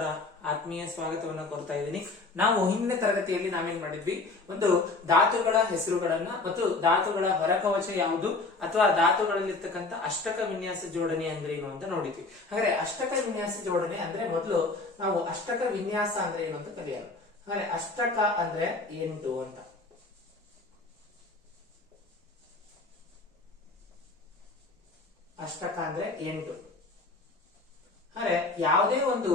ಕೂಡ ಆತ್ಮೀಯ ಸ್ವಾಗತವನ್ನ ಕೋರ್ತಾ ಇದ್ದೀನಿ. ನಾವು ಹಿಂದಿನ ತರಗತಿಯಲ್ಲಿ ನಾವೇನ್ ಮಾಡಿದ್ವಿ, ಒಂದು ಧಾತುಗಳ ಹೆಸರುಗಳನ್ನ ಮತ್ತು ಧಾತುಗಳ ಹೊರಕವಚ ಯಾವುದು ಅಥವಾ ಧಾತುಗಳಲ್ಲಿರ್ತಕ್ಕಂಥ ಅಷ್ಟಕ ವಿನ್ಯಾಸ ಜೋಡಣೆ ಅಂದ್ರೆ ಏನು ಅಂತ ನೋಡಿದ್ವಿ. ಹಾಗಾದ್ರೆ ಅಷ್ಟಕ ವಿನ್ಯಾಸ ಜೋಡಣೆ ಅಂದ್ರೆ ಮೊದಲು ನಾವು ಅಷ್ಟಕ ವಿನ್ಯಾಸ ಅಂದ್ರೆ ಏನು ಅಂತ ಕಲಿಯೋಣ. ಹಾಗಾದ್ರೆ ಅಷ್ಟಕ ಅಂದ್ರೆ 8 ಅಂತ. ಅಷ್ಟಕ ಅಂದ್ರೆ 8. ಅಂದ್ರೆ ಯಾವುದೇ ಒಂದು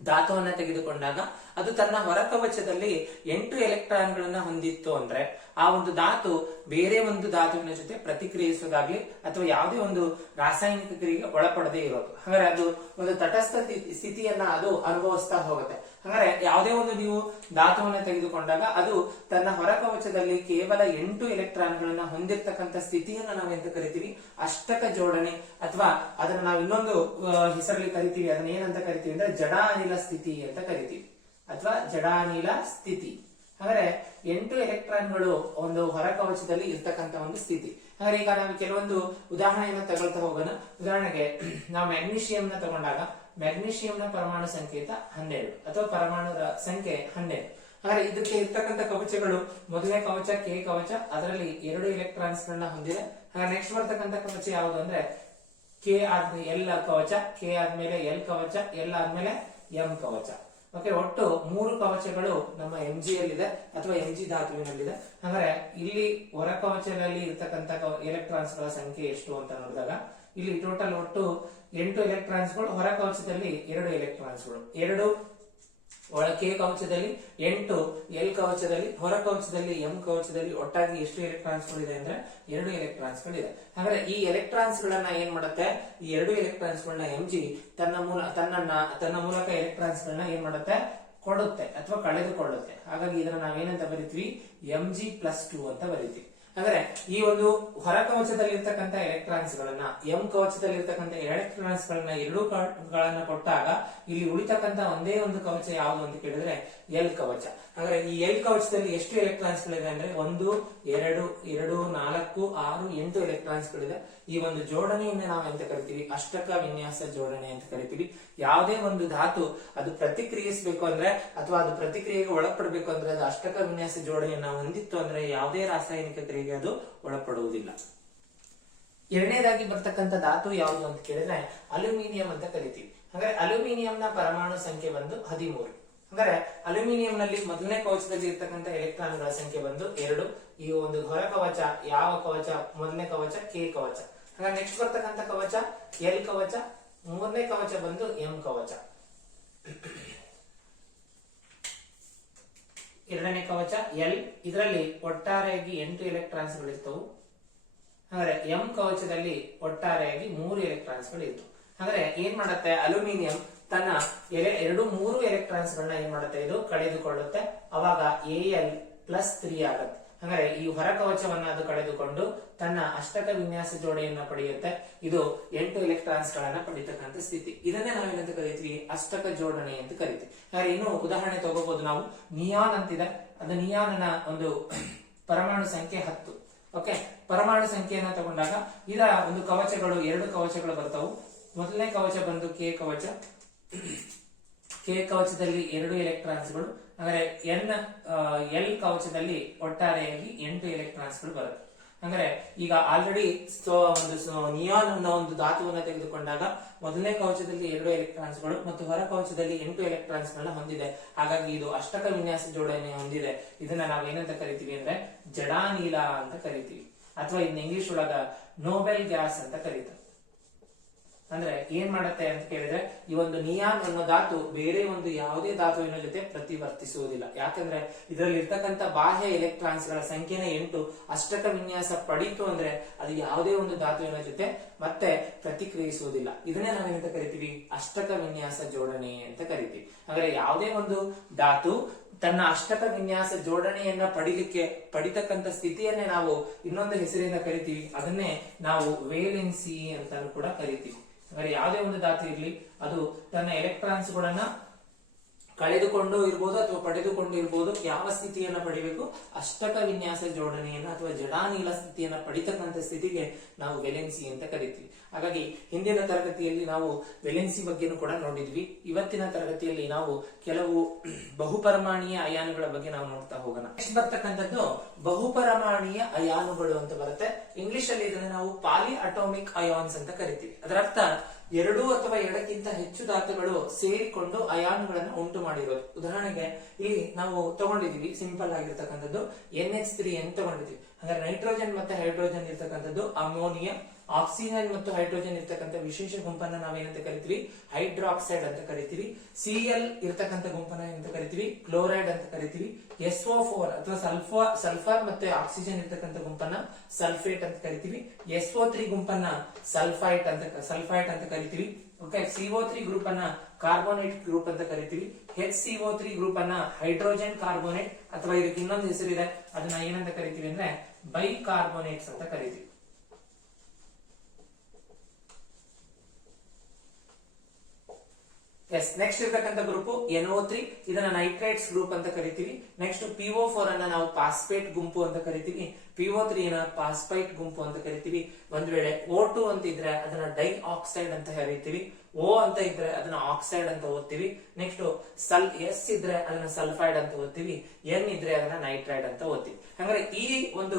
ಧಾತುವನ್ನ ತೆಗೆದುಕೊಂಡಾಗ ಅದು ತನ್ನ ಹೊರಕವಚದಲ್ಲಿ 8 ಎಲೆಕ್ಟ್ರಾನ್ಗಳನ್ನ ಹೊಂದಿತ್ತು ಅಂದ್ರೆ ಆ ಒಂದು ಧಾತು ಬೇರೆ ಒಂದು ಧಾತುವಿನ ಜೊತೆ ಪ್ರತಿಕ್ರಿಯಿಸೋದಾಗ್ಲಿ ಅಥವಾ ಯಾವುದೇ ಒಂದು ರಾಸಾಯನಿಕ ಕ್ರಿಯೆಗೆ ಒಳಪಡದೆ ಇರೋದು. ಹಾಗಾದ್ರೆ ಅದು ಒಂದು ತಟಸ್ಥ ಸ್ಥಿತಿಯನ್ನ ಅದು ಅನುಭವಿಸ್ತಾ ಹೋಗುತ್ತೆ. ಹಾಗಾದ್ರೆ ಯಾವುದೇ ಒಂದು ನೀವು ಧಾತುವನ್ನ ತೆಗೆದುಕೊಂಡಾಗ ಅದು ತನ್ನ ಹೊರಕವಚದಲ್ಲಿ ಕೇವಲ 8 ಎಲೆಕ್ಟ್ರಾನ್ಗಳನ್ನ ಹೊಂದಿರತಕ್ಕಂಥ ಸ್ಥಿತಿಯನ್ನ ನಾವೆಂತ ಕರಿತೀವಿ, ಅಷ್ಟಕ ಜೋಡಣೆ, ಅಥವಾ ಅದನ್ನ ನಾವು ಇನ್ನೊಂದು ಹೆಸರಲ್ಲಿ ಕರಿತೀವಿ. ಅದನ್ನ ಏನಂತ ಕರಿತೀವಿ ಅಂದ್ರೆ ಜಡಾನಿಲ ಸ್ಥಿತಿ ಅಂತ ಕರಿತೀವಿ, ಅಥವಾ ಜಡಾನಿಲ ಸ್ಥಿತಿ. ಹಾಗಾದ್ರೆ 8 ಎಲೆಕ್ಟ್ರಾನ್ಗಳು ಒಂದು ಹೊರಕವಚದಲ್ಲಿ ಇರ್ತಕ್ಕಂಥ ಒಂದು ಸ್ಥಿತಿ. ಹಾಗಾದ್ರೆ ಈಗ ನಾವು ಕೆಲವೊಂದು ಉದಾಹರಣೆಯನ್ನ ತಗೊಳ್ತಾ ಹೋಗೋಣ. ಉದಾಹರಣೆಗೆ ನಾವು ಮ್ಯಾಗ್ನೀಷಿಯಂನ ತಗೊಂಡಾಗ ಮ್ಯಾಗ್ನೀಷಿಯಂನ ಪರಮಾಣು ಸಂಕೇತ 12 ಅಥವಾ ಪರಮಾಣು ಸಂಖ್ಯೆ 12. ಹಾಗಾದ್ರೆ ಇದಕ್ಕೆ ಇರ್ತಕ್ಕಂಥ ಕವಚಗಳು, ಮೊದಲನೇ ಕವಚ ಕೆ ಕವಚ, ಅದರಲ್ಲಿ 2 ಎಲೆಕ್ಟ್ರಾನ್ಸ್ ಗಳನ್ನ ಹೊಂದಿದೆ. ಹಾಗಾದ್ರೆ ನೆಕ್ಸ್ಟ್ ಬರ್ತಕ್ಕಂಥ ಕವಚ ಯಾವುದು ಅಂದ್ರೆ ಕೆ ಆದ್ಮೇಲೆ ಎಲ್ ಕವಚ, ಕೆ ಆದ್ಮೇಲೆ ಎಲ್ ಕವಚ, ಎಲ್ ಆದ್ಮೇಲೆ ಎಂ ಕವಚ. ಓಕೆ, ಒಟ್ಟು 3 ಕವಚಗಳು ನಮ್ಮ Mg ಯಲ್ಲಿದೆ ಅಥವಾ Mg ಧಾತುವಿನಲ್ಲಿದೆ. ಹಾಗಾದ್ರೆ ಇಲ್ಲಿ ಹೊರ ಕವಚದಲ್ಲಿ ಇರ್ತಕ್ಕಂಥ ಎಲೆಕ್ಟ್ರಾನ್ಸ್ ಗಳ ಸಂಖ್ಯೆ ಎಷ್ಟು ಅಂತ ನೋಡಿದಾಗ ಇಲ್ಲಿ ಟೋಟಲ್ ಒಟ್ಟು 8 ಎಲೆಕ್ಟ್ರಾನ್ಸ್ ಗಳು, ಹೊರ ಕವಚದಲ್ಲಿ 2 ಎಲೆಕ್ಟ್ರಾನ್ಸ್ ಗಳು, 2 ಕೆ ಕವಚದಲ್ಲಿ 8, ಎಲ್ ಕವಚದಲ್ಲಿ, ಹೊರ ಕವಚದಲ್ಲಿ ಎಂ ಕವಚದಲ್ಲಿ ಒಟ್ಟಾಗಿ ಎಷ್ಟು ಎಲೆಕ್ಟ್ರಾನ್ಸ್ ಗಳಿದೆ ಅಂದ್ರೆ 2 ಎಲೆಕ್ಟ್ರಾನ್ಸ್ ಗಳಿದೆ. ಹಾಗಾದ್ರೆ ಈ ಎಲೆಕ್ಟ್ರಾನ್ಸ್ ಗಳನ್ನ ಏನ್ ಮಾಡುತ್ತೆ, ಈ 2 ಎಲೆಕ್ಟ್ರಾನ್ಸ್ ಗಳನ್ನ Mg ತನ್ನ ಮೂಲಕ ಎಲೆಕ್ಟ್ರಾನ್ಸ್ ಗಳನ್ನ ಏನ್ ಮಾಡುತ್ತೆ, ಕೊಡುತ್ತೆ ಅಥವಾ ಕಳೆದುಕೊಳ್ಳುತ್ತೆ. ಹಾಗಾಗಿ ಇದನ್ನ ನಾವೇನಂತ ಬರೀತೀವಿ, Mg+2 ಅಂತ ಬರೀತೀವಿ. ಹಾಗಾದ್ರೆ ಈ ಒಂದು ಹೊರ ಕವಚದಲ್ಲಿ ಇರ್ತಕ್ಕಂಥ ಎಲೆಕ್ಟ್ರಾನ್ಸ್ ಗಳನ್ನ, ಎಂ ಕವಚದಲ್ಲಿ ಇರ್ತಕ್ಕಂಥ ಎಲೆಕ್ಟ್ರಾನ್ಸ್ ಗಳನ್ನ 2 ಗಳನ್ನ ಕೊಟ್ಟಾಗ ಇಲ್ಲಿ ಉಳಿತಕ್ಕಂಥ ಒಂದೇ ಒಂದು ಕವಚ ಯಾವುದು ಅಂತ ಕೇಳಿದ್ರೆ ಎಲ್ ಕವಚ. ಹಾಗಾದ್ರೆ ಈ ಎಲ್ ಕವಚದಲ್ಲಿ ಎಷ್ಟು ಎಲೆಕ್ಟ್ರಾನ್ಸ್ ಗಳಿದೆ ಅಂದ್ರೆ 1, 2, 4, 6, 8 ಎಲೆಕ್ಟ್ರಾನ್ಸ್ ಗಳಿದೆ. ಈ ಒಂದು ಜೋಡಣೆಯನ್ನ ನಾವು ಎಂತ ಕರಿತೀವಿ, ಅಷ್ಟಕ ವಿನ್ಯಾಸ ಜೋಡಣೆ ಅಂತ ಕರಿತೀವಿ. ಯಾವುದೇ ಒಂದು ಧಾತು ಅದು ಪ್ರತಿಕ್ರಿಯಿಸಬೇಕು ಅಂದ್ರೆ ಅಥವಾ ಅದು ಪ್ರತಿಕ್ರಿಯೆಗೆ ಒಳಪಡಬೇಕು ಅಂದ್ರೆ ಅದು ಅಷ್ಟಕ ವಿನ್ಯಾಸ ಜೋಡಣೆಯನ್ನ ಹೊಂದಿತ್ತು ಅಂದ್ರೆ ಯಾವುದೇ ರಾಸಾಯನಿಕ ಕ್ರಿಯೆಗೆ ಅದು ಒಳಪಡುವುದಿಲ್ಲ. ಎರಡನೇದಾಗಿ ಬರ್ತಕ್ಕಂಥ ಧಾತು ಯಾವುದು ಅಂತ ಕೇಳಿದ್ರೆ ಅಲ್ಯೂಮಿನಿಯಂ ಅಂತ ಕರಿತೀವಿ. ಹಾಗಾದ್ರೆ ಅಲ್ಯೂಮಿನಿಯಂನ ಪರಮಾಣು ಸಂಖ್ಯೆ ಬಂದು 13. ಹಾಗಾದ್ರೆ ಅಲ್ಯೂಮಿನಿಯಂ ನಲ್ಲಿ ಮೊದಲನೇ ಕವಚದಲ್ಲಿ ಇರ್ತಕ್ಕಂಥ ಎಲೆಕ್ಟ್ರಾನ್ ಗಳ ಸಂಖ್ಯೆ ಬಂದು 2. ಈ ಒಂದು ಹೊರ ಕವಚ ಯಾವ ಕವಚ, ಮೊದಲನೇ ಕವಚ ಕೆ ಕವಚ. ಹಾಗಾದ್ರೆ ನೆಕ್ಸ್ಟ್ ಬರ್ತಕ್ಕಂಥ ಕವಚ ಎಲ್ ಕವಚ, ಮೂರನೇ ಕವಚ ಬಂದು ಎಂ ಕವಚ, ಎರಡನೇ ಕವಚ ಎಲ್. ಇದರಲ್ಲಿ ಒಟ್ಟಾರೆಯಾಗಿ 8 ಎಲೆಕ್ಟ್ರಾನ್ಸ್ ಗಳಿರ್ತವು. ಹಾಗಾದ್ರೆ ಎಂ ಕವಚದಲ್ಲಿ ಒಟ್ಟಾರೆಯಾಗಿ 3 ಎಲೆಕ್ಟ್ರಾನ್ಸ್ ಗಳು ಇರ್ತವು. ಹಾಗಾದ್ರೆ ಏನ್ ಮಾಡುತ್ತೆ, ಅಲ್ಯೂಮಿನಿಯಂ ತನ್ನ 3 ಎಲೆಕ್ಟ್ರಾನ್ಸ್ ಗಳನ್ನ ಏನ್ ಮಾಡುತ್ತೆ, ಇದು ಕಳೆದುಕೊಳ್ಳುತ್ತೆ. ಅವಾಗ Al+3 ಆಗುತ್ತೆ. ಹಾಗಾದ್ರೆ ಈ ಹೊರ ಕವಚವನ್ನ ಅದು ಕಳೆದುಕೊಂಡು ತನ್ನ ಅಷ್ಟಕ ವಿನ್ಯಾಸ ಜೋಡಿಯನ್ನ ಪಡೆಯುತ್ತೆ. ಇದು 8 ಎಲೆಕ್ಟ್ರಾನ್ಸ್ ಗಳನ್ನ ಪಡಿತಕ್ಕಂಥ ಸ್ಥಿತಿ. ಇದನ್ನೇ ನಾವೇನಂತ ಕರಿತೀವಿ, ಅಷ್ಟಕ ಜೋಡಣೆ ಅಂತ ಕರಿತೀವಿ. ಹಾಗಾದ್ರೆ ಇನ್ನು ಉದಾಹರಣೆ ತಗೋಬಹುದು ನಾವು. ನಿಯಾನ್ ಅಂತಿದೆ, ಅದು ನಿಯಾನ್ನ ಒಂದು ಪರಮಾಣು ಸಂಖ್ಯೆ 10. ಓಕೆ, ಪರಮಾಣು ಸಂಖ್ಯೆಯನ್ನ ತಗೊಂಡಾಗ ಇದರ ಒಂದು ಕವಚಗಳು 2 ಕವಚಗಳು ಬರ್ತಾವು. ಮೊದಲನೇ ಕವಚ ಬಂದು ಕೆ ಕವಚ, ಕೆ ಕವಚದಲ್ಲಿ 2 ಎಲೆಕ್ಟ್ರಾನ್ಸ್ ಗಳು. ಹಾಗಾದ್ರೆ ಎಲ್ ಕವಚದಲ್ಲಿ ಒಟ್ಟಾರೆಯಾಗಿ 8 ಎಲೆಕ್ಟ್ರಾನ್ಸ್ ಗಳು ಬರುತ್ತೆ. ಅಂದ್ರೆ ಈಗ ಆಲ್ರೆಡಿ ಒಂದು ನಿಯಾನ್ ಅನ್ನೋ ಒಂದು ಧಾತುವನ್ನ ತೆಗೆದುಕೊಂಡಾಗ ಮೊದಲನೇ ಕವಚದಲ್ಲಿ 2 ಎಲೆಕ್ಟ್ರಾನ್ಸ್ ಗಳು ಮತ್ತು ಹೊರ ಕವಚದಲ್ಲಿ 8 ಎಲೆಕ್ಟ್ರಾನ್ಸ್ ಗಳನ್ನ ಹೊಂದಿದೆ. ಹಾಗಾಗಿ ಇದು ಅಷ್ಟಕ ವಿನ್ಯಾಸ ಜೋಡಣೆ ಹೊಂದಿದೆ. ಇದನ್ನ ನಾವು ಏನಂತ ಕರಿತೀವಿ ಅಂದ್ರೆ ಜಡಾನಿಲ ಅಂತ ಕರಿತೀವಿ, ಅಥವಾ ಇದನ್ನ ಇಂಗ್ಲಿಷ್ ಒಳಗ ನೋಬೆಲ್ ಗ್ಯಾಸ್ ಅಂತ ಕರೀತಾರೆ. ಅಂದ್ರೆ ಏನ್ ಮಾಡುತ್ತೆ ಅಂತ ಕೇಳಿದ್ರೆ ಈ ಒಂದು ನಿಯಾನ್ ಅನ್ನೋ ಧಾತು ಬೇರೆ ಒಂದು ಯಾವುದೇ ಧಾತುವಿನ ಜೊತೆ ಪ್ರತಿವರ್ತಿಸುವುದಿಲ್ಲ. ಯಾಕಂದ್ರೆ ಇದರಲ್ಲಿ ಇರ್ತಕ್ಕಂಥ ಬಾಹ್ಯ ಎಲೆಕ್ಟ್ರಾನ್ಸ್ ಗಳ ಸಂಖ್ಯೆನೇ 8. ಅಷ್ಟಕ ವಿನ್ಯಾಸ ಪಡೀತು ಅಂದ್ರೆ ಅದು ಯಾವುದೇ ಒಂದು ಧಾತುವಿನ ಜೊತೆ ಮತ್ತೆ ಪ್ರತಿಕ್ರಿಯಿಸುವುದಿಲ್ಲ. ಇದನ್ನೇ ನಾವೇನಂತ ಕರಿತೀವಿ, ಅಷ್ಟಕ ವಿನ್ಯಾಸ ಜೋಡಣೆ ಅಂತ ಕರಿತೀವಿ. ಹಾಗಾದ್ರೆ ಯಾವುದೇ ಒಂದು ಧಾತು ತನ್ನ ಅಷ್ಟಕ ವಿನ್ಯಾಸ ಜೋಡಣೆಯನ್ನ ಪಡಿತಕ್ಕಂಥ ಸ್ಥಿತಿಯನ್ನೇ ನಾವು ಇನ್ನೊಂದು ಹೆಸರಿಂದ ಕರಿತೀವಿ. ಅದನ್ನೇ ನಾವು ವೇಲೆನ್ಸಿ ಅಂತ ಕೂಡ ಕರಿತೀವಿ. ಹಾಗಾದ್ರೆ ಯಾವುದೇ ಒಂದು ಧಾತು ಇರಲಿ, ಅದು ತನ್ನ ಎಲೆಕ್ಟ್ರಾನ್ಸ್ ಗಳನ್ನ ಕಳೆದುಕೊಂಡು ಇರ್ಬೋದು ಅಥವಾ ಪಡೆದುಕೊಂಡು ಇರ್ಬೋದು. ಯಾವ ಸ್ಥಿತಿಯನ್ನ ಪಡಿಬೇಕು? ಅಷ್ಟಕ ವಿನ್ಯಾಸ ಜೋಡಣೆಯನ್ನ ಅಥವಾ ಜಡಾನೀಲ ಸ್ಥಿತಿಯನ್ನ ಪಡಿತಕ್ಕಂಥ ಸ್ಥಿತಿಗೆ ನಾವು ವೆಲೆನ್ಸಿ ಅಂತ ಕರಿತೀವಿ. ಹಾಗಾಗಿ ಹಿಂದಿನ ತರಗತಿಯಲ್ಲಿ ನಾವು ವೆಲೆನ್ಸಿ ಬಗ್ಗೆನೂ ಕೂಡ ನೋಡಿದ್ವಿ. ಇವತ್ತಿನ ತರಗತಿಯಲ್ಲಿ ನಾವು ಕೆಲವು ಬಹುಪರಮಾಣೀಯ ಅಯಾನುಗಳ ಬಗ್ಗೆ ನಾವು ನೋಡ್ತಾ ಹೋಗೋಣ. ನೆಕ್ಸ್ಟ್ ಬರ್ತಕ್ಕಂಥದ್ದು ಬಹುಪರಮಾಣೀಯ ಅಯಾನುಗಳು ಅಂತ ಬರುತ್ತೆ. ಇಂಗ್ಲಿಷ್ ಅಲ್ಲಿ ಇದನ್ನ ನಾವು ಪಾಲಿ ಅಟೋಮಿಕ್ ಅಯಾನ್ಸ್ ಅಂತ ಕರಿತೀವಿ. ಅದರ ಅರ್ಥ ಎರಡು ಅಥವಾ ಎರಡಕ್ಕಿಂತ ಹೆಚ್ಚು ಧಾತುಗಳು ಸೇರಿಕೊಂಡು ಅಯಾನುಗಳನ್ನು ಉಂಟು ಮಾಡಿರೋದು. ಉದಾಹರಣೆಗೆ ಇಲ್ಲಿ ನಾವು ತಗೊಂಡಿದೀವಿ ಸಿಂಪಲ್ ಆಗಿರ್ತಕ್ಕಂಥದ್ದು NH3 ತಗೊಂಡಿದೀವಿ. ಹಾಗಾದ್ರೆ ನೈಟ್ರೋಜನ್ ಮತ್ತೆ ಹೈಡ್ರೋಜನ್ ಇರ್ತಕ್ಕಂಥದ್ದು ಅಮೋನಿಯಾ, ಆಕ್ಸಿಜನ್ ಮತ್ತು ಹೈಡ್ರೋಜನ್ ಇರ್ತಕ್ಕಂಥ ವಿಶೇಷ ಗುಂಪನ್ನ ನಾವೇನಂತ ಕರಿತೀವಿ? ಹೈಡ್ರಾಕ್ಸೈಡ್ ಅಂತ ಕರಿತೀವಿ. Cl ಇರ್ತಕ್ಕಂಥ ಗುಂಪನ್ನ ಏನಂತ ಕರಿತೀವಿ? ಕ್ಲೋರೈಡ್ ಅಂತ ಕರಿತೀವಿ. SO4 ಅಥವಾ ಸಲ್ಫರ್ ಮತ್ತೆ ಆಕ್ಸಿಜನ್ ಇರ್ತಕ್ಕಂಥ ಗುಂಪನ್ನ ಸಲ್ಫೇಟ್ ಅಂತ ಕರಿತೀವಿ. SO3 ಗುಂಪನ್ನ ಸಲ್ಫೈಟ್ ಅಂತ ಕರಿತೀವಿ. ಓಕೆ, CO3 ಗ್ರೂಪ್ ಅನ್ನ ಕಾರ್ಬೋನೇಟ್ ಗ್ರೂಪ್ ಅಂತ ಕರಿತೀವಿ. HCO3 ಗ್ರೂಪ್ ಅನ್ನ ಹೈಡ್ರೋಜನ್ ಕಾರ್ಬೋನೇಟ್ ಅಥವಾ ಇದಕ್ಕೆ ಇನ್ನೊಂದು ಹೆಸರಿದೆ, ಅದನ್ನ ಏನಂತ ಕರಿತೀವಿ ಅಂದ್ರೆ ಬೈಕಾರ್ಬೋನೇಟ್ಸ್ ಅಂತ ಕರಿತೀವಿ. ನೆಕ್ಸ್ಟ್ ಇರ್ತಕ್ಕಂಥ ಗ್ರೂಪ್ NO3, ಇದನ್ನ ನೈಟ್ರೇಟ್ಸ್ ಗ್ರೂಪ್ ಅಂತ ಕರಿತೀವಿ. ನೆಕ್ಸ್ಟ್ PO4 ಅನ್ನ ನಾವು ಪಾಸ್ಪೇಟ್ ಗುಂಪು ಅಂತ ಕರಿತೀವಿ. PO3 ನ ಪಾಸ್ಪೈಟ್ ಗುಂಪು ಅಂತ ಕರಿತೀವಿ. ಒಂದ್ ವೇಳೆ O2 ಅಂತ ಇದ್ರೆ ಅದನ್ನ ಡೈ ಆಕ್ಸೈಡ್ ಅಂತ ಕರಿತೀವಿ. O ಅಂತ ಇದ್ರೆ ಅದನ್ನ ಆಕ್ಸೈಡ್ ಅಂತ ಓದ್ತೀವಿ. ನೆಕ್ಸ್ಟ್ S ಇದ್ರೆ ಅದನ್ನ ಸಲ್ಫೈಡ್ ಅಂತ ಓದ್ತೀವಿ. N ಇದ್ರೆ ಅದನ್ನ ನೈಟ್ರೈಡ್ ಅಂತ ಓದ್ತೀವಿ. ಹಾಗಾದ್ರೆ ಈ ಒಂದು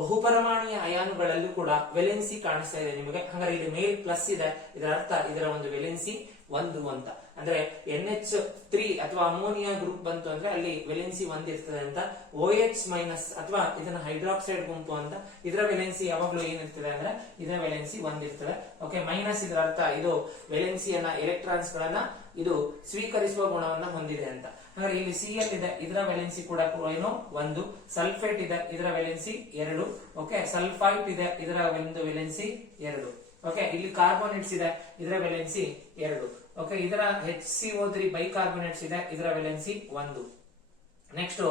ಬಹುಪರಮಾಣುಯ ಅಯಾನುಗಳಲ್ಲೂ ಕೂಡ ವೆಲೆನ್ಸಿ ಕಾಣಿಸ್ತಾ ಇದೆ ನಿಮಗೆ. ಹಾಗಾದ್ರೆ ಇಲ್ಲಿ ಮೇಲ್ ಪ್ಲಸ್ ಇದೆ, ಇದರ ಅರ್ಥ ಇದರ ಒಂದು ವೆಲೆನ್ಸಿ 1 ಅಂತ. ಅಂದ್ರೆ NH3 ಅಥವಾ ಅಮೋನಿಯಾ ಗ್ರೂಪ್ ಬಂತು ಅಂದ್ರೆ ಅಲ್ಲಿ ವೆಲೆನ್ಸಿ 1 ಇರ್ತದೆ ಅಂತ. OH ಮೈನಸ್ ಅಥವಾ ಇದನ್ನ ಹೈಡ್ರಾಕ್ಸೈಡ್ ಗುಂಪು ಅಂತ, ಇದರ ವೆಲೆನ್ಸಿ ಯಾವಾಗ್ಲೂ ಏನಿರ್ತದೆ ಅಂದ್ರೆ ಇದರ ವೆಲೆನ್ಸಿ 1 ಇರ್ತದೆ. ಓಕೆ, ಮೈನಸ್ ಇದರ ಅರ್ಥ ಇದು ವೆಲೆನ್ಸಿಯನ್ನ ಎಲೆಕ್ಟ್ರಾನ್ಸ್ ಗಳನ್ನ ಇದು ಸ್ವೀಕರಿಸುವ ಗುಣವನ್ನ ಹೊಂದಿದೆ ಅಂತ. ಹಾಗಾದ್ರೆ ಇಲ್ಲಿ Cl ಇದೆ, ಇದರ ವೆಲೆನ್ಸಿ ಕೂಡ ಏನು 1. ಸಲ್ಫೇಟ್ ಇದೆ, ಇದರ ವೆಲೆನ್ಸಿ 2. ಓಕೆ, ಸಲ್ಫೈಟ್ ಇದೆ, ಇದರ ಒಂದು ವೆಲೆನ್ಸಿ 2. ಓಕೆ, ಇಲ್ಲಿ ಕಾರ್ಬೋನೇಟ್ಸ್ ಇದೆ, ಇದರ ವೆಲೆನ್ಸಿ 2. ಓಕೆ, ಇದರ HCO3 ಬೈಕಾರ್ಬೋನೇಟ್ಸ್ ಇದೆ, ಇದರ ವೆಲೆನ್ಸಿ 1. ನೆಕ್ಸ್ಟ್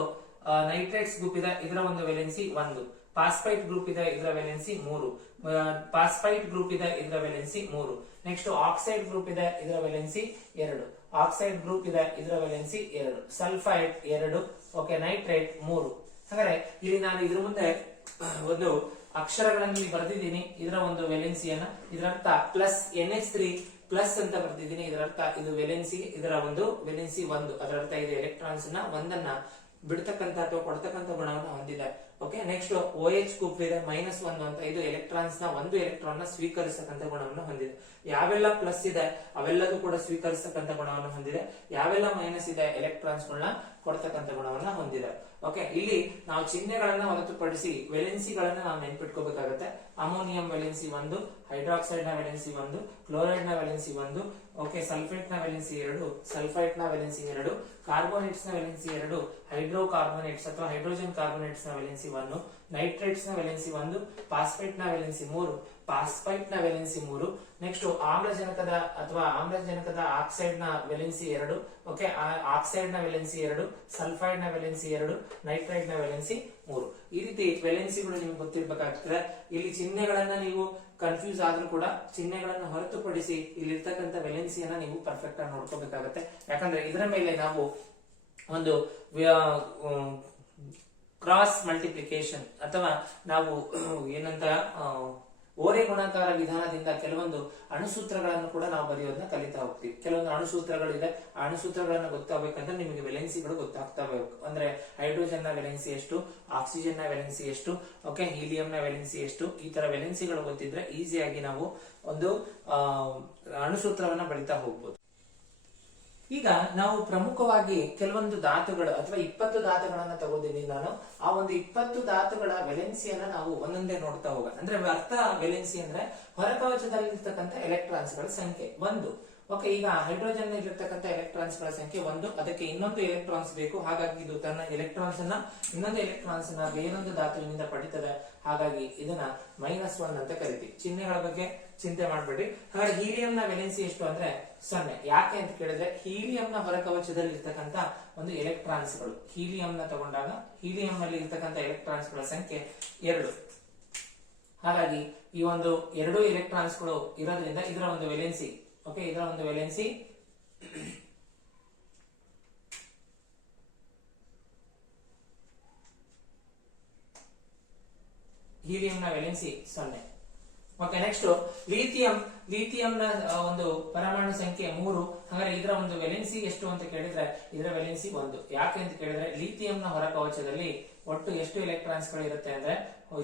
ನೈಟ್ರೇಟ್ಸ್ ಗ್ರೂಪ್ ಇದೆ, ಇದರ ಒಂದು ವೆಲೆನ್ಸಿ 1. ಪಾಸ್ಪೈಟ್ ಗ್ರೂಪ್ ಇದೆ, ಇದರ ವೆಲೆನ್ಸಿ 3. ಪಾಸ್ಪೈಟ್ ಗ್ರೂಪ್ ಇದೆ, ಇದರ ವೆಲೆನ್ಸಿ 3. ನೆಕ್ಸ್ಟ್ ಆಕ್ಸೈಡ್ ಗ್ರೂಪ್ ಇದೆ, ಇದರ ವೆಲೆನ್ಸಿ 2. ಆಕ್ಸೈಡ್ ಗ್ರೂಪ್ ಇದೆ, ಇದರ ವೆಲೆನ್ಸಿ 2. ಸಲ್ಫೈಡ್ 2. Okay, nitrate 3. ಹಾಗಾದ್ರೆ ಇಲ್ಲಿ ನಾನು ಇದ್ರ ಮುಂದೆ ಒಂದು ಅಕ್ಷರಗಳನ್ನು ಬರೆದಿದ್ದೀನಿ, ಇದರ ಒಂದು ವೆಲೆನ್ಸಿಯನ್ನ. ಇದರರ್ಥ ಪ್ಲಸ್ NH3 ಪ್ಲಸ್ ಅಂತ ಬರ್ತಿದ್ದೀನಿ. ಇದರರ್ಥ ಇದು ವೆಲೆನ್ಸಿ, ಇದರ ಒಂದು ವೆಲೆನ್ಸಿ 1. ಅದರರ್ಥ ಇದು ಎಲೆಕ್ಟ್ರಾನ್ಸ್ ನ ಒಂದನ್ನ ಬಿಡ್ತಕ್ಕಂತ ಅಥವಾ ಕೊಡ್ತಕ್ಕಂತ ಗುಣವನ್ನು ಹೊಂದಿದೆ. ಓಕೆ, ನೆಕ್ಸ್ಟ್ OH ಗ್ರೂಪ್ ಇದೆ -1 ಅಂತ, ಇದು ಎಲೆಕ್ಟ್ರಾನ್ಸ್ ನ ಒಂದು ಎಲೆಕ್ಟ್ರಾನ್ ನ ಸ್ವೀಕರಿಸತಕ್ಕಂತ ಗುಣವನ್ನು ಹೊಂದಿದೆ. ಯಾವೆಲ್ಲ ಪ್ಲಸ್ ಇದೆ ಅವೆಲ್ಲದೂ ಕೂಡ ಸ್ವೀಕರಿಸತಕ್ಕಂತ ಗುಣವನ್ನು ಹೊಂದಿದೆ. ಯಾವೆಲ್ಲ ಮೈನಸ್ ಇದೆ ಎಲೆಕ್ಟ್ರಾನ್ಸ್ ಗಳನ್ನ ಕೊಡ್ತಕ್ಕಂತ ಗುಣವನ್ನ ಹೊಂದಿದೆ. ಓಕೆ, ಇಲ್ಲಿ ನಾವು ಚಿಹ್ನೆಗಳನ್ನ ಹೊರತುಪಡಿಸಿ ವೆಲೆನ್ಸಿಗಳನ್ನ ನಾವು ನೆನ್ಪಿಟ್ಕೋಬೇಕಾಗುತ್ತೆ. ಅಮೋನಿಯಂ ವೆಲೆನ್ಸಿ 1, ಹೈಡ್ರಾಕ್ಸೈಡ್ ನ ವೆಲೆನ್ಸಿ 1, ಕ್ಲೋರೈಡ್ ನ ವೆಲೆನ್ಸಿ 1. ಓಕೆ, ಸಲ್ಫೇಟ್ ನ ವೆಲೆನ್ಸಿ 2, ಸಲ್ಫೈಟ್ ನ ವೆಲೆನ್ಸಿ 2, ಕಾರ್ಬೋನೇಟ್ಸ್ ನ ವೆಲೆನ್ಸಿ 2, ಹೈಡ್ರೋಕಾರ್ಬೋನೇಟ್ಸ್ ಅಥವಾ ಹೈಡ್ರೋಜನ್ ಕಾರ್ಬೋನೇಟ್ಸ್ ನ ವೆಲೆನ್ಸಿ 1, ನೈಟ್ರೇಟ್ಸ್ ನ ವೆಲೆನ್ಸಿ 1, ಪಾಸ್ಪೇಟ್ ನ ವೆಲೆನ್ಸಿ 3, ಪಾಸ್ಪೈಟ್ ನ ವೆಲೆನ್ಸಿ 3. ನೆಕ್ಸ್ಟ್ ಆಮ್ಲಜನಕದ ಅಥವಾ ಆಮ್ಲಜನಕದ ಆಕ್ಸೈಡ್ ನ ವೆಲೆನ್ಸಿ 2. ಓಕೆ, ಆಕ್ಸೈಡ್ ನ ವೆಲೆನ್ಸಿ 2, ಸಲ್ಫೈಡ್ ನ ವೆಲೆನ್ಸಿ 2, ನೈಟ್ರೈಡ್ ನ ವೆಲೆನ್ಸಿ 3. ಈ ರೀತಿ ವೆಲೆನ್ಸಿಗಳು ನಿಮ್ಗೆ ಗೊತ್ತಿರ್ಬೇಕಾಗ್ತದೆ. ಇಲ್ಲಿ ಚಿಹ್ನೆಗಳನ್ನ ನೀವು ಕನ್ಫ್ಯೂಸ್ ಆದ್ರೂ ಕೂಡ ಚಿಹ್ನೆಗಳನ್ನ ಹೊರತುಪಡಿಸಿ ಇಲ್ಲಿರ್ತಕ್ಕಂಥ ವೆಲೆನ್ಸಿಯನ್ನ ನೀವು ಪರ್ಫೆಕ್ಟ್ ಆಗಿ ನೋಡ್ಕೋಬೇಕಾಗತ್ತೆ. ಯಾಕಂದ್ರೆ ಇದರ ಮೇಲೆ ನಾವು ಒಂದು ಕ್ರಾಸ್ ಮಲ್ಟಿಪ್ಲಿಕೇಶನ್ ಅಥವಾ ನಾವು ಏನಂತ ಓರೆ ಗುಣಾಕಾರ ವಿಧಾನದಿಂದ ಕೆಲವೊಂದು ಅಣುಸೂತ್ರಗಳನ್ನು ಕೂಡ ನಾವು ಬರೆಯೋದನ್ನ ಕಲಿತಾ ಹೋಗ್ತೀವಿ. ಕೆಲವೊಂದು ಅಣುಸೂತ್ರಗಳಿದೆ, ಆ ಅಣುಸೂತ್ರಗಳನ್ನ ಗೊತ್ತಾಗಬೇಕಂದ್ರೆ ನಿಮಗೆ ವೆಲೆನ್ಸಿಗಳು ಗೊತ್ತಾಗ್ತಾ ಬೇಕು. ಅಂದ್ರೆ ಹೈಡ್ರೋಜನ್ ನ ವೆಲೆನ್ಸಿ ಎಷ್ಟು, ಆಕ್ಸಿಜನ್ ನ ವೆಲೆನ್ಸಿ ಎಷ್ಟು, ಓಕೆ, ಹೀಲಿಯಂ ನ ವೆಲೆನ್ಸಿ ಎಷ್ಟು, ಈ ತರ ವೆಲೆನ್ಸಿಗಳು ಗೊತ್ತಿದ್ರೆ ಈಸಿಯಾಗಿ ನಾವು ಒಂದು ಅಣುಸೂತ್ರವನ್ನ ಬರಿತಾ ಹೋಗ್ಬೋದು. ಈಗ ನಾವು ಪ್ರಮುಖವಾಗಿ ಕೆಲವೊಂದು ಧಾತುಗಳು ಅಥವಾ 20 ಧಾತುಗಳನ್ನ ತಗೋದಿದ್ದೀನಿ ನಾನು. ಆ ಒಂದು 20 ಧಾತುಗಳ ವೆಲೆನ್ಸಿಯನ್ನ ನಾವು ಒಂದೊಂದೇ ನೋಡ್ತಾ ಹೋಗೋಣ. ಅಂದ್ರೆ ಅರ್ಥ ವೆಲೆನ್ಸಿ ಅಂದ್ರೆ ಹೊರಕವಚದಲ್ಲಿರ್ತಕ್ಕಂಥ ಎಲೆಕ್ಟ್ರಾನ್ಸ್ ಗಳ ಸಂಖ್ಯೆ 1. ಓಕೆ, ಈಗ ಹೈಡ್ರೋಜನ್ ಇರತಕ್ಕಂಥ ಎಲೆಕ್ಟ್ರಾನ್ಸ್ ಗಳ ಸಂಖ್ಯೆ 1, ಅದಕ್ಕೆ ಇನ್ನೊಂದು ಎಲೆಕ್ಟ್ರಾನ್ಸ್ ಬೇಕು. ಹಾಗಾಗಿ ಇದು ತನ್ನ ಎಲೆಕ್ಟ್ರಾನ್ಸ್ ಅನ್ನ ಇನ್ನೊಂದು ಎಲೆಕ್ಟ್ರಾನ್ಸ್ ನ ಬೇರೊಂದು ಧಾತುವಿನಿಂದ ಪಡಿತದೆ. ಹಾಗಾಗಿ ಇದನ್ನ -1 ಅಂತ ಕರಿತೀವಿ. ಚಿಹ್ನೆಗಳ ಬಗ್ಗೆ ಚಿಂತೆ ಮಾಡಬೇಡಿ. ಹಾಗಾದ್ರೆ ಹೀಲಿಯಂ ನ ವೆಲೆನ್ಸಿ ಎಷ್ಟು ಅಂದ್ರೆ 0. ಯಾಕೆ ಅಂತ ಕೇಳಿದ್ರೆ ಹೀಲಿಯಂ ನ ಹೊರಕವಚದಲ್ಲಿ ಇರ್ತಕ್ಕಂಥ ಒಂದು ಎಲೆಕ್ಟ್ರಾನ್ಸ್ ಗಳು, ಹೀಲಿಯಂ ನ ತಗೊಂಡಾಗ ಹೀಲಿಯಂ ನಲ್ಲಿ ಇರ್ತಕ್ಕಂಥ ಎಲೆಕ್ಟ್ರಾನ್ಸ್ ಗಳ ಸಂಖ್ಯೆ 2. ಹಾಗಾಗಿ ಈ ಒಂದು 2 ಎಲೆಕ್ಟ್ರಾನ್ಸ್ ಗಳು ಇರೋದ್ರಿಂದ ಇದರ ಒಂದು ವೆಲೆನ್ಸಿ, ಓಕೆ, ಇದರ ಒಂದು ವೆಲೆನ್ಸಿ ಹೀಲಿಯಂನ ವೇಲೆನ್ಸಿ 0. ಓಕೆ, ನೆಕ್ಸ್ಟ್ ಲಿಥಿಯಂನ ಒಂದು ಪರಮಾಣು ಸಂಖ್ಯೆ 3. ಹಾಗಾದ್ರೆ ಇದರ ಒಂದು ವೇಲೆನ್ಸಿ ಎಷ್ಟು ಅಂತ ಕೇಳಿದ್ರೆ ಇದರ ವೇಲೆನ್ಸಿ 1. ಯಾಕೆ ಅಂತ ಕೇಳಿದ್ರೆ ಲಿಥಿಯಂನ ಹೊರ ಕವಚದಲ್ಲಿ ಒಟ್ಟು ಎಷ್ಟು ಎಲೆಕ್ಟ್ರಾನ್ಸ್ ಗಳು ಇರುತ್ತೆ ಅಂದ್ರೆ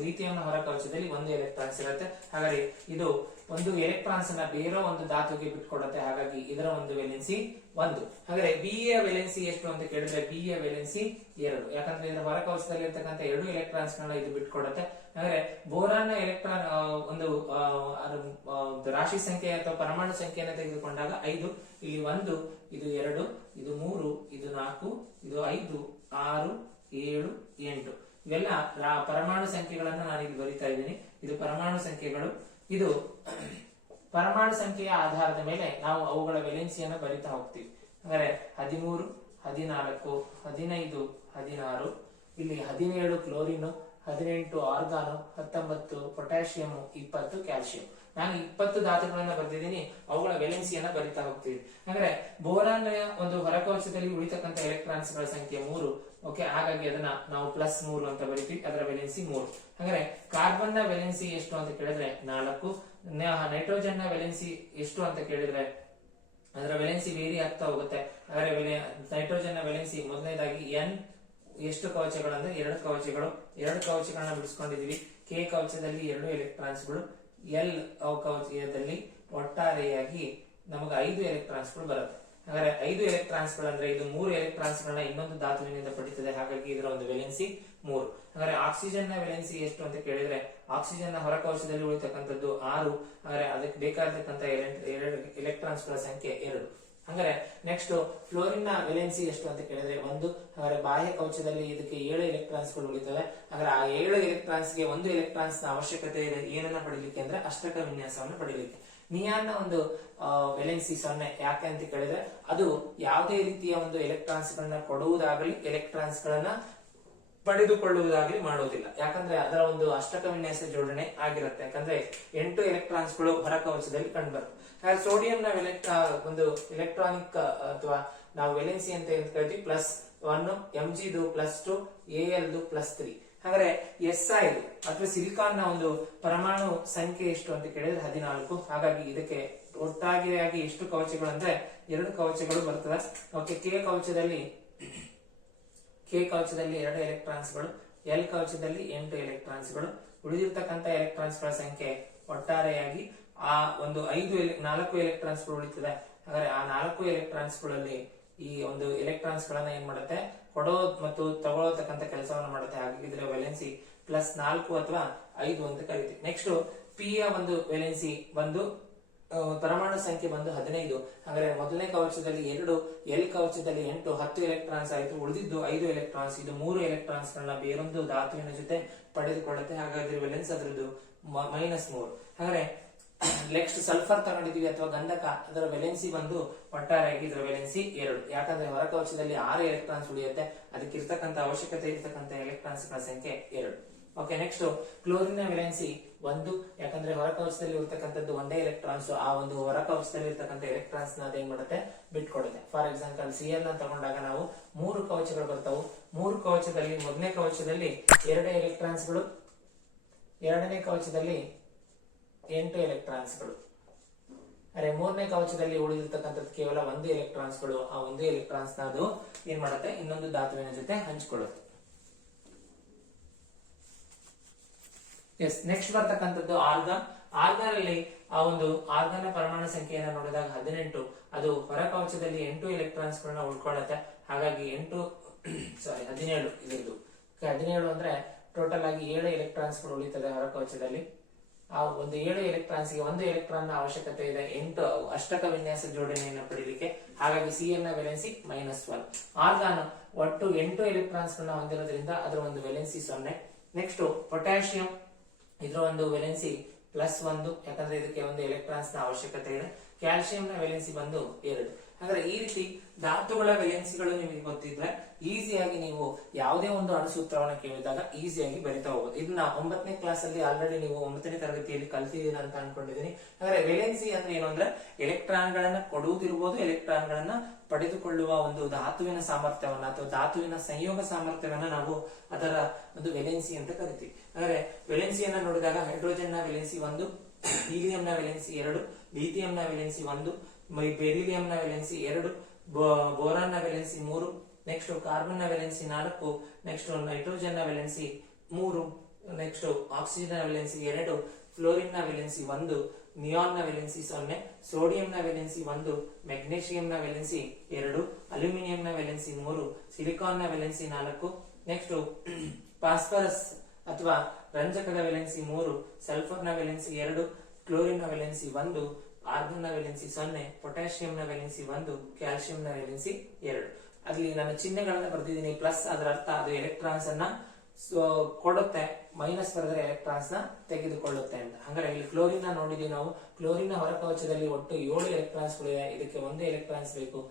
ಲಿಥಿಯಂನ ಹೊರ ಕವಚದಲ್ಲಿ 1 ಎಲೆಕ್ಟ್ರಾನ್ಸ್ ಇರುತ್ತೆ. ಹಾಗಾಗಿ ಇದು ಒಂದು ಎಲೆಕ್ಟ್ರಾನ್ಸ್ ಅನ್ನ ಬೇರೆ ಒಂದು ಧಾತುಗೆ ಬಿಟ್ಕೊಡುತ್ತೆ. ಹಾಗಾಗಿ ಇದರ ಒಂದು ವೇಲೆನ್ಸಿ 1. ಹಾಗಾದ್ರೆ ಬಿ ಯ ವೇಲೆನ್ಸಿ ಎಷ್ಟು ಅಂತ ಕೇಳಿದ್ರೆ ಬಿ ಯ ವೇಲೆನ್ಸಿ 2. ಯಾಕಂದ್ರೆ ಇದರ ಹೊರ ಕವಚದಲ್ಲಿ ಇರ್ತಕ್ಕಂಥ 2 ಎಲೆಕ್ಟ್ರಾನ್ಸ್ ಗಳನ್ನ ಇದು ಬಿಟ್ಕೊಡುತ್ತೆ. ಹಾಗಾದ್ರೆ ಬೋರಾನ್ ನ ಎಲೆಕ್ಟ್ರಾನ್ ಒಂದು ರಾಶಿ ಸಂಖ್ಯೆ ಅಥವಾ ಪರಮಾಣು ಸಂಖ್ಯೆಯನ್ನು ತೆಗೆದುಕೊಂಡಾಗ 5. ಇಲ್ಲಿ 1, ಇದು 2, ಇದು 3, ಇದು 4, ಇದು 5, 6, 7, 8 ಇವೆಲ್ಲ ಪರಮಾಣು ಸಂಖ್ಯೆಗಳನ್ನ ನಾನು ಇಲ್ಲಿ ಬರಿತಾ ಇದ್ದೀನಿ. ಇದು ಪರಮಾಣು ಸಂಖ್ಯೆಗಳು. ಇದು ಪರಮಾಣು ಸಂಖ್ಯೆಯ ಆಧಾರದ ಮೇಲೆ ನಾವು ಅವುಗಳ ವೇಲೆನ್ಸಿಯನ್ನು ಬರಿತಾ ಹೋಗ್ತೀವಿ. ಹಾಗಾದ್ರೆ 13, 14, 15, 16, ಇಲ್ಲಿ 17 ಕ್ಲೋರಿನ್, 18 ಆರ್ಗಾನು, 19 ಪೊಟ್ಯಾಷಿಯಂ, 20 ಕ್ಯಾಲ್ಸಿಯಂ. ನಾನು 20 ಧಾತುಗಳನ್ನ ಬರೆದಿದ್ದೀನಿ, ಅವುಗಳ ವೇಲೆನ್ಸಿಯನ್ನ ಬರಿತಾ ಹೋಗ್ತೀವಿ. ಹಾಗಾದ್ರೆ ಬೋರಾನ್ ಒಂದು ಹೊರಕವಚದಲ್ಲಿ ಉಳಿತಕ್ಕಂಥ ಎಲೆಕ್ಟ್ರಾನ್ಸ್ ಗಳ ಸಂಖ್ಯೆ 3. ಓಕೆ, ಹಾಗಾಗಿ ಅದನ್ನ ನಾವು +3 ಅಂತ ಬರಿತೀವಿ. ಅದರ ವೇಲೆನ್ಸಿ 3. ಹಾಗಾದ್ರೆ ಕಾರ್ಬನ್ ನ ವೇಲೆನ್ಸಿ ಎಷ್ಟು ಅಂತ ಕೇಳಿದ್ರೆ 4. ನೈಟ್ರೋಜನ್ ನ ವೇಲೆನ್ಸಿ ಎಷ್ಟು ಅಂತ ಕೇಳಿದ್ರೆ ಅದರ ವೇಲೆನ್ಸಿ ವೇರಿ ಆಗ್ತಾ ಹೋಗುತ್ತೆ. ಹಾಗಾದ್ರೆ ನೈಟ್ರೋಜನ್ ನ ವೇಲೆನ್ಸಿ ಮೊದಲನೇದಾಗಿ ಎನ್ ಎಷ್ಟು ಕವಚಗಳು ಅಂದ್ರೆ 2 ಕವಚಗಳು. 2 ಕವಚಗಳನ್ನ ಬಿಡಿಸ್ಕೊಂಡಿದೀವಿ. ಕೆ ಕವಚದಲ್ಲಿ 2 ಎಲೆಕ್ಟ್ರಾನ್ಸ್ ಗಳು, ಎಲ್ ಕವಚದಲ್ಲಿ ಒಟ್ಟಾರೆಯಾಗಿ ನಮಗೆ 5 ಎಲೆಕ್ಟ್ರಾನ್ಸ್ ಗಳು ಬರುತ್ತೆ. ಹಾಗಾದ್ರೆ 5 ಎಲೆಕ್ಟ್ರಾನ್ಸ್ ಗಳಂದ್ರೆ ಇದು 3 ಎಲೆಕ್ಟ್ರಾನ್ಸ್ ಗಳನ್ನ ಇನ್ನೊಂದು ಧಾತುವಿನಿಂದ ಪಡಿತದೆ. ಹಾಗಾಗಿ ಇದರ ಒಂದು ವೇಲೆನ್ಸಿ 3. ಹಾಗಾದ್ರೆ ಆಕ್ಸಿಜನ್ ನ ವೇಲೆನ್ಸಿ ಎಷ್ಟು ಅಂತ ಕೇಳಿದ್ರೆ ಆಕ್ಸಿಜನ್ ನ ಹೊರಕವಚದಲ್ಲಿ ಉಳಿತಕ್ಕಂಥದ್ದು 6. ಹಾಗಾದ್ರೆ ಅದಕ್ಕೆ ಬೇಕಾಗಿರ್ತಕ್ಕಂಥ ಎಲೆಕ್ಟ್ರಾನ್ಸ್ ಗಳ ಸಂಖ್ಯೆ 2. ಹಾಗಾದ್ರೆ ನೆಕ್ಸ್ಟ್ ಫ್ಲೋರಿನ್ ನ ವೇಲೆನ್ಸಿ ಎಷ್ಟು ಅಂತ ಕೇಳಿದ್ರೆ 1. ಹಾಗಾದ್ರೆ ಬಾಹ್ಯ ಕವಚದಲ್ಲಿ ಇದಕ್ಕೆ 7 ಎಲೆಕ್ಟ್ರಾನ್ಸ್ ಗಳು ಉಳಿತವೆ. ಹಾಗಾದ್ರೆ ಆ 7 ಎಲೆಕ್ಟ್ರಾನ್ಸ್ ಗೆ 1 ಎಲೆಕ್ಟ್ರಾನ್ಸ್ ನ ಅವಶ್ಯಕತೆ ಇದೆ. ಏನನ್ನ ಪಡಿಲಿಕ್ಕೆ ಅಂದ್ರೆ ಅಷ್ಟಕ ವಿನ್ಯಾಸವನ್ನು ಪಡಿಲಿಕ್ಕೆ. ನಿಯಾನ್ ನ ಒಂದು ವೇಲೆನ್ಸಿ 0. ಯಾಕೆ ಅಂತ ಕೇಳಿದ್ರೆ ಅದು ಯಾವುದೇ ರೀತಿಯ ಒಂದು ಎಲೆಕ್ಟ್ರಾನ್ಸ್ ಗಳನ್ನ ಕೊಡುವುದಾಗಲಿ ಎಲೆಕ್ಟ್ರಾನ್ಸ್ ಗಳನ್ನ ಪಡೆದುಕೊಳ್ಳುವುದಾಗಲಿ ಮಾಡುವುದಿಲ್ಲ. ಯಾಕಂದ್ರೆ ಅದರ ಒಂದು ಅಷ್ಟಕ ವಿನ್ಯಾಸ ಜೋಡಣೆ ಆಗಿರುತ್ತೆ. ಯಾಕಂದ್ರೆ 8 ಎಲೆಕ್ಟ್ರಾನ್ಸ್ ಗಳು ಹೊರ ಕವಚದಲ್ಲಿ ಕಂಡುಬರುತ್ತೆ. ಸೋಡಿಯಂ ನ ಒಂದು ಎಲೆಕ್ಟ್ರಾನಿಕ್ ಅಥವಾ ನಾವು ವೇಲೆನ್ಸಿ ಅಂತ ಕರಿತೀವಿ +1, Mg +2, Al +3. ಹಾಗಾದ್ರೆ SI ಅಥವಾ ಸಿಲಿಕಾನ್ ನ ಒಂದು ಪರಮಾಣು ಸಂಖ್ಯೆ ಎಷ್ಟು ಅಂತ ಕೇಳಿದ್ರೆ 14. ಹಾಗಾಗಿ ಇದಕ್ಕೆ ಒಟ್ಟಾಗಿಯಾಗಿ ಎಷ್ಟು ಕವಚಗಳು ಅಂದ್ರೆ 2 ಕವಚಗಳು ಬರ್ತದೆ. ಓಕೆ, ಕೆ ಕವಚದಲ್ಲಿ 2 ಎಲೆಕ್ಟ್ರಾನ್ಸ್ ಗಳು, ಎಲ್ ಕವಚದಲ್ಲಿ 8 ಎಲೆಕ್ಟ್ರಾನ್ಸ್ ಗಳು. ಉಳಿದಿರ್ತಕ್ಕಂಥ ಎಲೆಕ್ಟ್ರಾನ್ಸ್ ಗಳ ಸಂಖ್ಯೆ ಒಟ್ಟಾರೆಯಾಗಿ ಆ ಒಂದು 4 ಎಲೆಕ್ಟ್ರಾನ್ಸ್ ಗಳು ಉಳಿತದೆ. ಹಾಗಾದ್ರೆ ಆ 4 ಎಲೆಕ್ಟ್ರಾನ್ಸ್ ಗಳಲ್ಲಿ ಈ ಒಂದು ಎಲೆಕ್ಟ್ರಾನ್ಸ್ ಗಳನ್ನ ಏನ್ ಮಾಡುತ್ತೆ, ಕೊಡೋ ಮತ್ತು ತಗೊಳ್ಳತಕ್ಕಂಥ ಕೆಲಸವನ್ನು ಮಾಡುತ್ತೆ. ಹಾಗಾಗಿ ಇದರ ವೇಲೆನ್ಸಿ +4 ಅಥವಾ 5 ಅಂತ ಕರಿತೀವಿ. ನೆಕ್ಸ್ಟ್ ಪಿ ಯ ಒಂದು ವೇಲೆನ್ಸಿ ಪರಮಾಣು ಸಂಖ್ಯೆ 15. ಹಾಗಾದ್ರೆ ಮೊದಲನೇ ಕವಚದಲ್ಲಿ 2, ಎಲ್ ಕವಚದಲ್ಲಿ 8, 10 ಎಲೆಕ್ಟ್ರಾನ್ಸ್ ಆಯಿತು. ಉಳಿದಿದ್ದು 5 ಎಲೆಕ್ಟ್ರಾನ್ಸ್. ಇದು 3 ಎಲೆಕ್ಟ್ರಾನ್ಸ್ ಗಳನ್ನ ಬೇರೊಂದು ಧಾತುವಿನ ಜೊತೆ ಪಡೆದುಕೊಳ್ಳುತ್ತೆ. ಹಾಗಾದ್ರೆ ವೇಲೆನ್ಸ್ ಅದರದ್ದು -3. ಹಾಗಾದ್ರೆ ನೆಕ್ಸ್ಟ್ ಸಲ್ಫರ್ ತಗೊಂಡಿದೀವಿ ಅಥವಾ ಗಂಧಕ, ಅದರ ವೇಲೆನ್ಸಿ ಒಟ್ಟಾರೆಯಾಗಿ ಇದರ ವೇಲೆನ್ಸಿ 2. ಯಾಕಂದ್ರೆ ಹೊರ ಕವಚದಲ್ಲಿ 6 ಎಲೆಕ್ಟ್ರಾನ್ಸ್ ಉಳಿಯುತ್ತೆ. ಅದಕ್ಕೆ ಇರ್ತಕ್ಕಂಥ ಅವಶ್ಯಕತೆ ಇರ್ತಕ್ಕಂಥ ಎಲೆಕ್ಟ್ರಾನ್ಸ್ ಗಳ ಸಂಖ್ಯೆ 2. ಓಕೆ, ನೆಕ್ಸ್ಟ್ ಕ್ಲೋರಿನ್ ನ ವೇಲೆನ್ಸಿ 1. ಯಾಕಂದ್ರೆ ಹೊರ ಕವಚದಲ್ಲಿ ಇರ್ತಕ್ಕಂಥದ್ದು 1 ಎಲೆಕ್ಟ್ರಾನ್ಸ್. ಆ ಒಂದು ಹೊರ ಕವಚದಲ್ಲಿ ಇರ್ತಕ್ಕಂಥ ಎಲೆಕ್ಟ್ರಾನ್ಸ್ ನ ಅದೇನ್ ಮಾಡುತ್ತೆ, ಬಿಟ್ಕೊಡುತ್ತೆ. ಫಾರ್ ಎಕ್ಸಾಂಪಲ್ Cl ನ ತಗೊಂಡಾಗ ನಾವು 3 ಕವಚಗಳು ಬರ್ತಾವು. 3 ಕವಚದಲ್ಲಿ ಮೊದಲನೇ ಕವಚದಲ್ಲಿ 2 ಎಲೆಕ್ಟ್ರಾನ್ಸ್ ಗಳು, ಎರಡನೇ ಕವಚದಲ್ಲಿ 8 ಎಲೆಕ್ಟ್ರಾನ್ಸ್ ಗಳು. ಅರೆ ಮೂರನೇ ಕವಚದಲ್ಲಿ ಉಳಿದಿರ್ತಕ್ಕಂಥದ್ದು ಕೇವಲ 1 ಎಲೆಕ್ಟ್ರಾನ್ಸ್ ಗಳು. ಆ 1 ಎಲೆಕ್ಟ್ರಾನ್ಸ್ ನ ಅದು ಏನ್ ಮಾಡುತ್ತೆ, ಇನ್ನೊಂದು ಧಾತುವಿನ ಜೊತೆ ಹಂಚಿಕೊಳ್ಳುತ್ತೆ. ನೆಕ್ಸ್ಟ್ ಬರ್ತಕ್ಕಂಥದ್ದು ಆರ್ಗಾನ್. ಆರ್ಗಾನ್ ಅಲ್ಲಿ ಆ ಒಂದು ಆರ್ಗಾನ್ ಪರಮಾಣು ಸಂಖ್ಯೆಯನ್ನು ನೋಡಿದಾಗ 18. ಅದು ಹೊರ ಕವಚದಲ್ಲಿ 8 ಎಲೆಕ್ಟ್ರಾನ್ಸ್ ಗಳನ್ನ ಉಳ್ಕೊಳ್ಳುತ್ತೆ. ಹಾಗಾಗಿ 17 ಇದ್ರದ್ದು 17 ಅಂದ್ರೆ ಟೋಟಲ್ ಆಗಿ 7 ಎಲೆಕ್ಟ್ರಾನ್ಸ್ ಗಳು ಉಳಿತದೆ ಹೊರ ಕವಚದಲ್ಲಿ. ಆ ಒಂದು 7 ಎಲೆಕ್ಟ್ರಾನ್ಸ್ ಗೆ 1 ಎಲೆಕ್ಟ್ರಾನ್ ನ ಅವಶ್ಯಕತೆ ಇದೆ 8 ಅಷ್ಟಕ ವಿನ್ಯಾಸ ಜೋಡಣೆಯನ್ನು ಪಡೆಯಲಿಕ್ಕೆ. ಹಾಗಾಗಿ Cl ನ ವೇಲೆನ್ಸಿ -1. ಆರ್ಗಾನ್ ಒಟ್ಟು 8 ಎಲೆಕ್ಟ್ರಾನ್ಸ್ ಗಳನ್ನ ಹೊಂದಿರೋದ್ರಿಂದ ಅದರ ಒಂದು ವೇಲೆನ್ಸಿ 0. ನೆಕ್ಸ್ಟ್ ಪೊಟ್ಯಾಷಿಯಂ, ಇದರ ಒಂದು ವೇಲೆನ್ಸಿ +1. ಯಾಕಂದ್ರೆ ಇದಕ್ಕೆ 1 ಎಲೆಕ್ಟ್ರಾನ್ಸ್ ನ ಅವಶ್ಯಕತೆ ಇದೆ. ಕ್ಯಾಲ್ಸಿಯಂ ನ ವೇಲೆನ್ಸಿ 2. ಅಂದ್ರೆ ಈ ರೀತಿ ಧಾತುಗಳ ವೇಲೆನ್ಸಿಗಳು ನಿಮಗೆ ಗೊತ್ತಿದ್ರೆ ಈಸಿಯಾಗಿ ನೀವು ಯಾವುದೇ ಒಂದು ಅಣುಸೂತ್ರವನ್ನು ಕೇಳಿದಾಗ ಈಸಿಯಾಗಿ ಬರಿತಾ ಹೋಗುತ್ತೆ. ಇದನ್ನ 9ನೇ ಕ್ಲಾಸ್ ಅಲ್ಲಿ ಆಲ್ರೆಡಿ ನೀವು 9ನೇ ತರಗತಿಯಲ್ಲಿ ಕಲ್ತಿದ್ದೀರಾ ಅಂತ ಅನ್ಕೊಂಡಿದ್ದೀನಿ. ಅಂದ್ರೆ ವೇಲೆನ್ಸಿ ಅಂದ್ರೆ ಏನು ಅಂದ್ರೆ ಎಲೆಕ್ಟ್ರಾನ್ ಗಳನ್ನ ಕೊಡುವುದಿರ್ಬೋದು, ಎಲೆಕ್ಟ್ರಾನ್ ಗಳನ್ನ ಪಡೆದುಕೊಳ್ಳುವ ಒಂದು ಧಾತುವಿನ ಸಾಮರ್ಥ್ಯವನ್ನ ಅಥವಾ ಧಾತುವಿನ ಸಂಯೋಗ ಸಾಮರ್ಥ್ಯವನ್ನ ನಾವು ಅದರ ಒಂದು ವೇಲೆನ್ಸಿ ಅಂತ ಕರಿತೀವಿ. ಅಂದ್ರೆ ವೇಲೆನ್ಸಿಯನ್ನ ನೋಡಿದಾಗ ಹೈಡ್ರೋಜನ್ ನ ವೇಲೆನ್ಸಿ 1, ಹೀಲಿಯಂ ನ ವೇಲೆನ್ಸಿ 2, ಲಿಥಿಯಂ ನ ವೇಲೆನ್ಸಿ 1, ಬೆರಿಲಿಯಂ ನ ವೇಲೆನ್ಸಿ 2, ಬೋರಾನ್ ನ ವೇಲೆನ್ಸಿ 3, ನೆಕ್ಸ್ಟ್ ಕಾರ್ಬನ್ ನ ವೇಲೆನ್ಸಿ 4, ನೆಕ್ಸ್ಟ್ ನೈಟ್ರೋಜನ್ ನ ವೇಲೆನ್ಸಿ 3, ನೆಕ್ಸ್ಟ್ ಆಕ್ಸಿಜನ್ ನ ವೇಲೆನ್ಸಿ 2, ಫ್ಲೋರಿನ್ ನ ವೇಲೆನ್ಸಿ 1, ನಿಯಾನ್ ನ ವೇಲೆನ್ಸಿ 0, ಸೋಡಿಯಂ ನ ವೇಲೆನ್ಸಿ 1, ಮೆಗ್ನೀಷಿಯಂ ನ ವೇಲೆನ್ಸಿ 2, ಅಲ್ಯೂಮಿನಿಯಂ ನ ವೇಲೆನ್ಸಿ 3, ಸಿಲಿಕಾನ್ ನ ವೇಲೆನ್ಸಿ 4, ನೆಕ್ಸ್ಟ್ ಫಾಸ್ಫರಸ್ ಅಥವಾ ರಂಜಕದ ವೇಲೆನ್ಸಿ 3, ಸಲ್ಫರ್ ನ ವೇಲೆನ್ಸಿ 2, ಕ್ಲೋರಿನ್ ನ ವೇಲೆನ್ಸಿ 1, ಆರ್ಗನ್ ನ ವೇಲೆನ್ಸಿ 0, ಪೊಟ್ಯಾಷಿಯಂ ನ ವೇಲೆನ್ಸಿ 1, ಕ್ಯಾಲ್ಸಿಯಂ ನ ವೇಲೆನ್ಸಿ 2. ಅಲ್ಲಿ ನಾನು ಚಿಹ್ನೆಗಳನ್ನ ಬರ್ತಿದ್ದೀನಿ. ಪ್ಲಸ್ ಅದರ ಅರ್ಥ ಅದು ಎಲೆಕ್ಟ್ರಾನ್ಸ್ ಅನ್ನ ಕೊಡುತ್ತೆ, ಮೈನಸ್ ಬರೆದರೆ ಎಲೆಕ್ಟ್ರಾನ್ಸ್ ನ ತೆಗೆದುಕೊಳ್ಳುತ್ತೆ ಅಂತ. ಹಾಗಾದ್ರೆ ಇಲ್ಲಿ ಕ್ಲೋರಿನ್ ನ ನೋಡಿದೀವಿ ನಾವು. ಕ್ಲೋರಿನ್ ನ ಹೊರಕವಚದಲ್ಲಿ ಒಟ್ಟು 7 ಎಲೆಕ್ಟ್ರಾನ್ಸ್ ಗಳಿವೆ. ಇದಕ್ಕೆ 1 ಎಲೆಕ್ಟ್ರಾನ್ಸ್ ಬೇಕು.